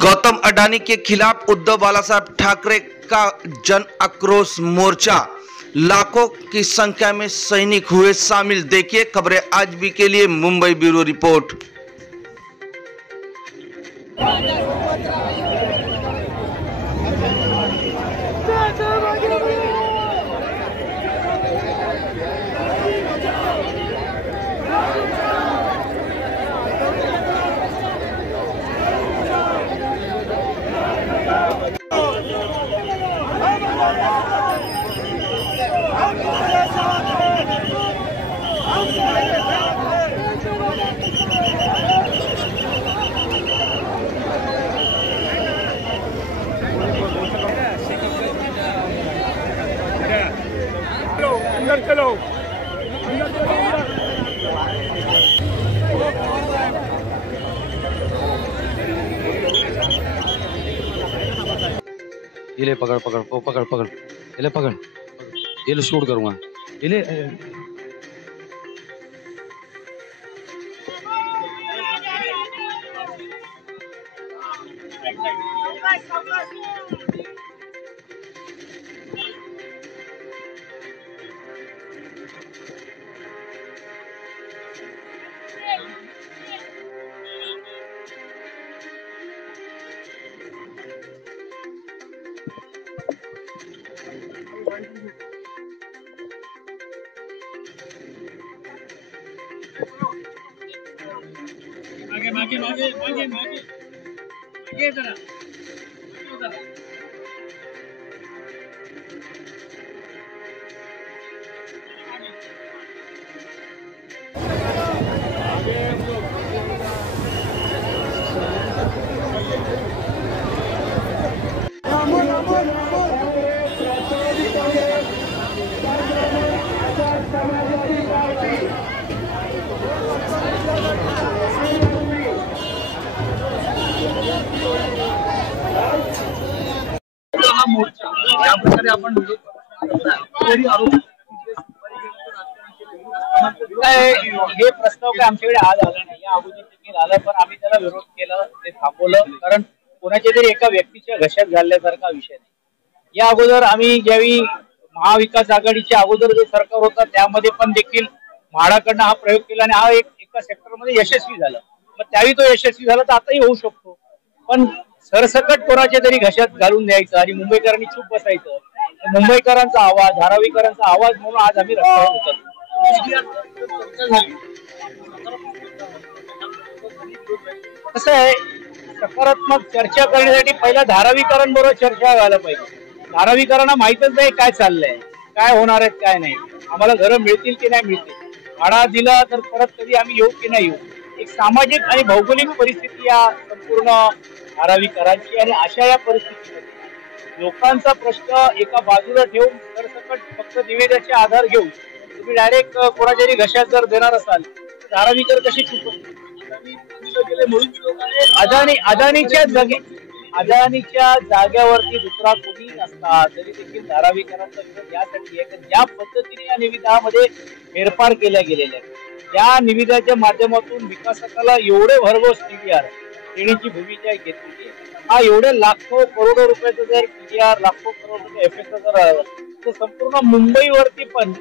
गौतम अडानी के खिलाफ उद्धव बालासाहब ठाकरे का जन आक्रोश मोर्चा, लाखों की संख्या में सैनिक हुए शामिल। देखिए खबरें आज भी के लिए मुंबई ब्यूरो रिपोर्ट। अंदर चलो, ये ले पकड़ पकड़ वो पकड़ पकड़ ये ले पकड़, ये ले शूट करूंगा, ये ले आगे आगे आगे आगे आगे जरा मोर्चा या प्रकारे आपण हे प्रस्ताव काय आमच्याकडे आज आला नाही, या अगोदर देखील आलं, पण आम्ही त्याला विरोध केला, ते थांबवलं, कारण कोणाच्या तरी एका व्यक्तीच्या घशात घालण्यासारखा विषय नाही। या अगोदर आम्ही ज्यावेळी महाविकास आघाडीच्या अगोदर जो सरकार होता त्यामध्ये पण देखील म्हाडाकडनं हा प्रयोग केला आणि हा एका सेक्टरमध्ये यशस्वी झाला, मग त्यावेळी तो यशस्वी झाला तर आताही होऊ शकतो, पण सरसकट कोणाच्या तरी घशात घालून द्यायचं आणि मुंबईकरांनी चूप बसायचं, मुंबईकरांचा आवाज, धारावीकरांचा आवाज म्हणून आज आम्ही रस्त्यावर उतरलो। कसं आहे, सकारात्मक चर्चा करण्यासाठी पहिला धारावीकरांबरोबर चर्चा व्हायला पाहिजे। धारावीकरांना माहितच नाही काय चाललंय, काय होणार आहे काय नाही, आम्हाला घरं मिळतील की नाही मिळतील, भाडा दिला तर परत कधी आम्ही येऊ की नाही येऊ। एक सामाजिक आणि भौगोलिक परिस्थिती या संपूर्ण धारावीकरांची, आणि अशा या परिस्थितीमध्ये लोकांचा प्रश्न एका बाजूला ठेवून सरसकट फक्त निवेदनाचे आधार घेऊन तुम्ही डायरेक्ट कोणाच्याही घशात जर देणार असाल तर धारावीकर कशी चुकत। अदानीच्या जाग्यावरती दुसरा कोणी नसता तरी देखील धारावीकरांचा विरोध यासाठी आहे की ज्या पद्धतीने या निविदामध्ये फेरफार केल्या गेलेल्या आहेत, या निविदाच्या माध्यमातून विकासकाला एवढे भरघोस पीडीआर देण्याची भूमिका घेतली आहे, हा एवढे लाखो करोडो रुपयाचं जर पीडीआर, लाखो करोड रुपये एफएक्ट जर आलं तर संपूर्ण मुंबईवरती पण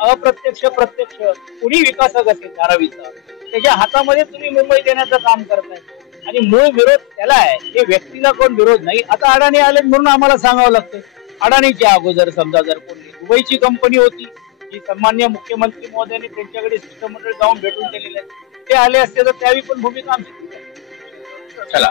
अप्रत्यक्ष प्रत्यक्ष कुणी विकासक असेल धारावीचा त्याच्या हातामध्ये तुम्ही मुंबई देण्याचं काम करताय, आणि मूळ विरोध त्याला आहे, हे व्यक्तीला कोण विरोध नाही। आता अडाणी आले म्हणून आम्हाला सांगावं लागतं, अडाणीच्या अगोदर समजा जर कोणी दुबईची कंपनी होती जी सन्मान्य मुख्यमंत्री महोदयांनी त्यांच्याकडे शिष्टमंडळ जाऊन भेटून दिलेले, ते आले असते तर त्यावेळी पण भूमिका आमची। चला।